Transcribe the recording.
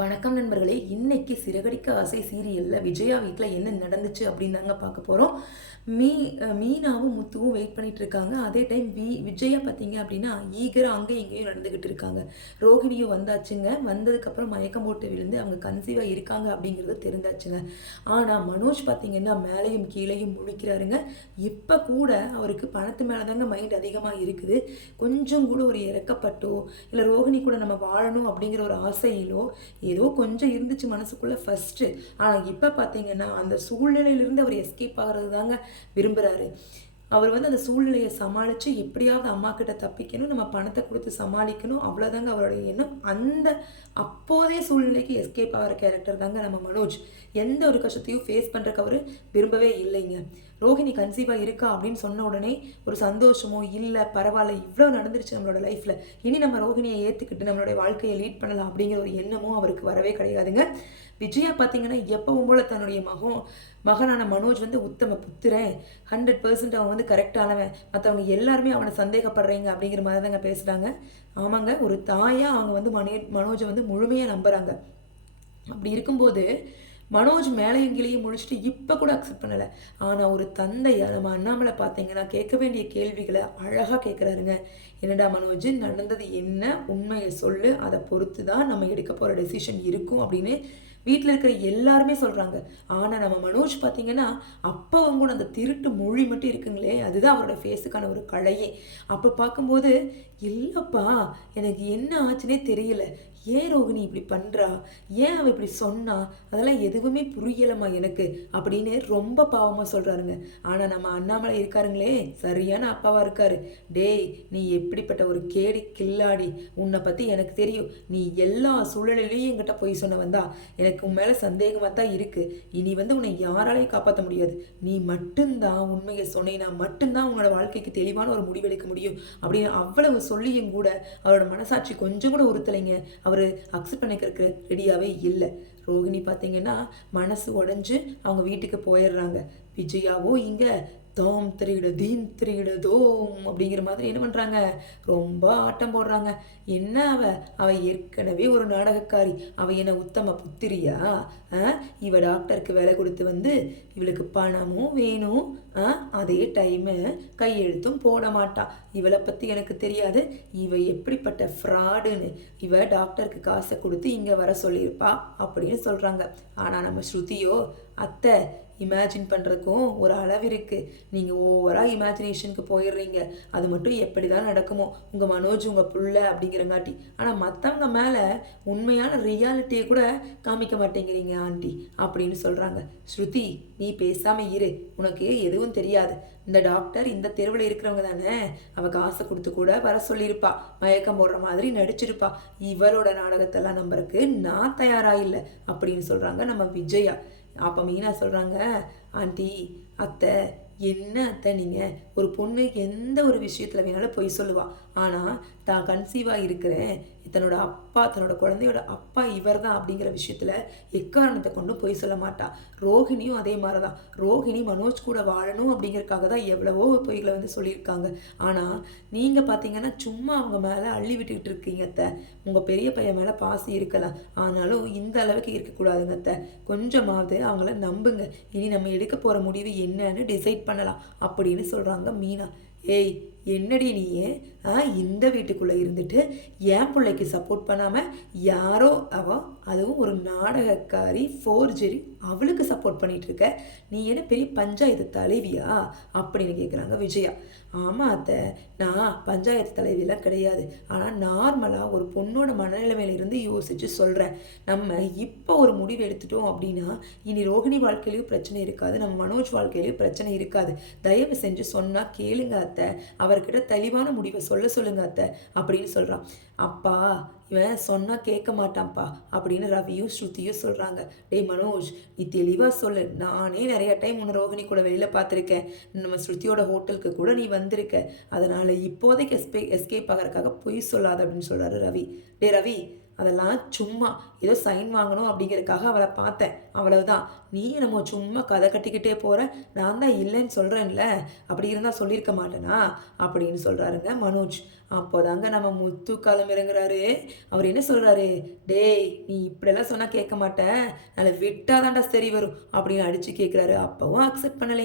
வணக்கம் நண்பர்களே. இன்னைக்கு சிறகடிக்க ஆசை சீரியலில் விஜயா வீட்டில் என்ன நடந்துச்சு அப்படின்னு தாங்க பார்க்க போகிறோம். மீனாவும் முத்துவும் வெயிட் பண்ணிட்டு இருக்காங்க. அதே டைம் விஜயா பார்த்தீங்க அப்படின்னா ஈகராக அங்கே இங்கேயும் நடந்துக்கிட்டு இருக்காங்க. ரோஹிணியும் வந்தாச்சுங்க. வந்ததுக்கப்புறம் மயக்கம் போட்டு விழுந்து அவங்க கன்சீவாக இருக்காங்க அப்படிங்கிறது தெரிந்தாச்சுங்க. ஆனால் மனோஜ் பார்த்தீங்கன்னா மேலேயும் கீழேயும் முழிக்கிறாருங்க. இப்போ கூட அவருக்கு பணத்து மேலே தாங்க மைண்ட் அதிகமாக இருக்குது. கொஞ்சம் கூட ஒரு இறக்கப்பட்டோ இல்லை ரோஹிணி கூட நம்ம வாழணும் அப்படிங்கிற ஒரு ஆசையிலோ ஏதோ கொஞ்சம் இருந்துச்சு மனசுக்குள்ளே ஃபஸ்ட்டு. ஆனால் இப்போ பார்த்தீங்கன்னா அந்த சூழ்நிலையிலிருந்து அவர் எஸ்கேப் ஆகிறது தாங்க விரும்புகிறாரு. அவர் அந்த சூழ்நிலையை சமாளித்து எப்படியாவது அம்மா கிட்ட தப்பிக்கணும், நம்ம பணத்தை கொடுத்து சமாளிக்கணும், அவ்வளோதாங்க அவருடைய எண்ணம். அந்த அப்போதைய சூழ்நிலைக்கு எஸ்கேப் ஆகிற கேரக்டர் தாங்க நம்ம மனோஜ். எந்த ஒரு கஷ்டத்தையும் ஃபேஸ் பண்ணுறக்கு அவர் விரும்பவே இல்லைங்க. ரோஹிணி கன்சீவாக இருக்கா அப்படின்னு சொன்ன உடனே ஒரு சந்தோஷமோ இல்லை பரவாயில்ல இவ்வளோ நடந்துருச்சு நம்மளோட லைஃப்பில், இனி நம்ம ரோஹிணியை ஏற்றுக்கிட்டு நம்மளுடைய வாழ்க்கையை லீட் பண்ணலாம் அப்படிங்கிற ஒரு எண்ணமும் அவருக்கு வரவே கிடையாதுங்க. விஜயா பார்த்தீங்கன்னா எப்பவும் போல் தன்னுடைய மகனான மனோஜ் உத்தம புத்திரன், 100% அவன் கரெக்டானவன், மற்றவங்க எல்லாருமே அவனை சந்தேகப்படுறீங்க அப்படிங்கிற மாதிரி தாங்க பேசுகிறாங்க. ஆமாங்க, ஒரு தாயாக அவங்க மனோஜை முழுமையாக நம்புகிறாங்க. அப்படி இருக்கும்போது மனோஜ் மேலையும் கீழையும் முடிச்சுட்டு இப்போ கூட அக்செப்ட் பண்ணலை. ஆனால் ஒரு தந்தையை நம்ம அண்ணாமலை பார்த்தீங்கன்னா கேட்க வேண்டிய கேள்விகளை அழகாக கேட்குறாருங்க. என்னடா மனோஜ், நடந்தது என்ன, உண்மையை சொல்லு, அதை பொறுத்து தான் நம்ம எடுக்க போகிற டெசிஷன் இருக்கும் அப்படின்னு வீட்டில் இருக்கிற எல்லாருமே சொல்கிறாங்க. ஆனால் நம்ம மனோஜ் பார்த்தீங்கன்னா அப்பவும் கூட அந்த திருட்டு மொழி மட்டும் இருக்குங்களே, அதுதான் அவரோட ஃபேஸுக்கான ஒரு கலையே. அப்போ பார்க்கும்போது இல்லைப்பா எனக்கு என்ன ஆச்சுன்னே தெரியல, ஏன் ரோகிணி இப்படி பண்ணுறா, ஏன் அவள் இப்படி சொன்னா, அதெல்லாம் எதுவுமே புரியலம்மா எனக்கு அப்படின்னு ரொம்ப பாவமாக சொல்கிறாருங்க. ஆனால் நம்ம அண்ணாமலை இருக்காருங்களே, சரியான அப்பாவாக இருக்காரு. டேய், நீ எப்படிப்பட்ட ஒரு கேடி கில்லாடி, உன்னை பற்றி எனக்கு தெரியும், நீ எல்லா சூழ்நிலையிலையும் என்கிட்ட போய் சொன்ன வந்தா எனக்கு உன் மேலே சந்தேகமாக தான் இருக்குது. இனி உன்னை யாராலையும் காப்பாற்ற முடியாது, நீ மட்டும்தான் உண்மையை சொன்னீங்கன்னா மட்டும்தான் உன்னோட வாழ்க்கைக்கு தெளிவான ஒரு முடிவெடுக்க முடியும் அப்படின்னு அவ்வளவு சொல்லியும் கூட அவரோட மனசாட்சி கொஞ்சம் கூட உறுத்தலைங்க. அவர் அக்செப்ட் பண்ணிக்கிறதுக்கு ரெடியாகவே இல்லை. ரோஹிணி பார்த்தீங்கன்னா மனசு உடஞ்சு அவங்க வீட்டுக்கு போயிடுறாங்க. விஜயாவோ இங்கே தோம் திரியிட தீம் திரியிட தோம் அப்படிங்கிற மாதிரி என்ன பண்ணுறாங்க, ரொம்ப ஆட்டம் போடுறாங்க. என்ன அவ ஏற்கனவே ஒரு நாடகக்காரி, அவ என்ன உத்தம புத்திரியா, இவ டாக்டருக்கு வேலை கொடுத்து இவளுக்கு பணமும் வேணும், அதே டைமு கையெழுத்தும் போட மாட்டா. இவளை பற்றி எனக்கு தெரியாது, இவ எப்படிப்பட்ட ஃப்ராடுன்னு இவ டாக்டருக்கு காசை கொடுத்து இங்கே வர சொல்லியிருப்பா அப்படின்னு சொல்கிறாங்க. ஆனால் நம்ம ஸ்ருதியோ, அத்தை இமேஜின் பண்ணுறதுக்கும் ஒரு அளவு இருக்குது, நீங்கள் ஓவராக இமேஜினேஷனுக்கு போயிடுறீங்க, அது மட்டும் எப்படி தான் நடக்குமோ உங்கள் மனோஜ் உங்கள் புள்ள அப்படிங்கிறங்காட்டி. ஆனால் மற்றவங்க மேலே உண்மையான ரியாலிட்டியை கூட காமிக்க மாட்டேங்கிறீங்க ஆண்டி அப்படின்னு சொல்கிறாங்க. ஸ்ருதி, நீ பேசாமல் இரு, உனக்கு எதுவும் தெரியாது. இந்த டாக்டர் இந்த தெருவில் இருக்கிறவங்க தானே, அவள் காசை கொடுத்து கூட வர சொல்லியிருப்பா, மயக்கம் போடுற மாதிரி நடிச்சிருப்பா, இவளோட நாடகத்தெல்லாம் நம்புறதுக்கு நான் தயாராக இல்லை அப்படின்னு சொல்கிறாங்க நம்ம விஜயா. அப்போ மீனா சொல்கிறாங்க, ஆண்டி அத்தை என்ன அத்தை நீங்கள், ஒரு பொண்ணு எந்த ஒரு விஷயத்தில் வேணாலும் பொய் சொல்லுவாள், ஆனால் தான் கன்சீவாக இருக்கிறேன், தன்னோட அப்பா தன்னோட குழந்தையோட அப்பா இவர் தான் அப்படிங்கிற விஷயத்தில் எக்காரணத்தை கொண்டும் பொய் சொல்ல மாட்டா. ரோஹிணியும் அதே மாதிரி தான். ரோஹிணி மனோஜ் கூட வாழணும் அப்படிங்கிறதுக்காக தான் எவ்வளவோ பொய்களை சொல்லியிருக்காங்க. ஆனால் நீங்கள் பார்த்தீங்கன்னா சும்மா அவங்க மேலே அள்ளி விட்டுக்கிட்டு இருக்கீங்க அத்தை. உங்கள் பெரிய பையன் மேலே பாசி இருக்கலாம், ஆனாலும் இந்த அளவுக்கு இருக்கக்கூடாதுங்க அத்தை. கொஞ்சமாவது அவங்கள நம்புங்க, இனி நம்ம எடுக்க போகிற முடிவு என்னன்னு டிசைட் பண்ணலாம் அப்படின்னு சொல்கிறாங்க மீனா. ஏய், என்னடி நீயே, இந்த வீட்டுக்குள்ளே இருந்துட்டு என் பிள்ளைக்கு சப்போர்ட் பண்ணாமல் யாரோ அதுவும் ஒரு நாடகக்காரி ஃபோர்ஜரி அவளுக்கு சப்போர்ட் பண்ணிகிட்டு இருக்க, நீ என்ன பெரிய பஞ்சாயத்து தலைவியா அப்படின்னு கேட்குறாங்க விஜயா. ஆமாம் அத்தை, நான் பஞ்சாயத்து தலைவியெல்லாம் கிடையாது, ஆனால் நார்மலாக ஒரு பொண்ணோட மனநிலைமையிலிருந்து யோசித்து சொல்கிறேன். நம்ம இப்போ ஒரு முடிவு எடுத்துட்டோம் அப்படின்னா இனி ரோஹிணி வாழ்க்கையிலையும் பிரச்சனை இருக்காது, நம்ம மனோஜ் வாழ்க்கையிலையும் பிரச்சனை இருக்காது. தயவு செஞ்சு சொன்னால் கேளுங்க அத்தை, அவர்கிட்ட தெளிவான முடிவை சொல்லுங்க அத்தை அப்படின்னு சொல்கிறான். அப்பா இவன் சொன்னால் கேட்க மாட்டான்ப்பா அப்படின்னு ரவியும் ஸ்ருதியும் சொல்கிறாங்க. டேய் மனோஜ், நீ தெளிவாக சொல்லு, நானே நிறைய டைம் உன்னை ரோஹிணி கூட வெளியில் பார்த்துருக்கேன், நம்ம ஸ்ருதியோட ஹோட்டலுக்கு கூட நீ வந்திருக்க, அதனால் இப்போதைக்கு எஸ்கேப் ஆகிறதுக்காக பொய் சொல்லாத அப்படின்னு சொல்கிறாரு ரவி. டே ரவி, அதெல்லாம் சும்மா ஏதோ சைன் வாங்கணும் அப்படிங்கிறதுக்காக அவளை பார்த்தேன், அவ்வளவுதான். நீ என்னமோ சும்மா கதை கட்டிக்கிட்டே போற. நான் தான் இல்லைன்னு சொல்றேன்ல. அப்படி இருந்தா சொல்லியிருக்க மாட்டேனா அப்படின்னு சொல்றாருங்க மனோஜ். அப்போதாங்க நம்ம முத்து கிளம்பிறங்குறாரு. அவர் என்ன சொல்றாரு, டேய் நீ இப்படியெல்லாம் சொன்னா கேட்க மாட்ட, அதை விட்டாதான்டா சரி வரும் அப்படின்னு அடிச்சு கேட்குறாரு. அப்பவும் அக்செப்ட் பண்ணலை.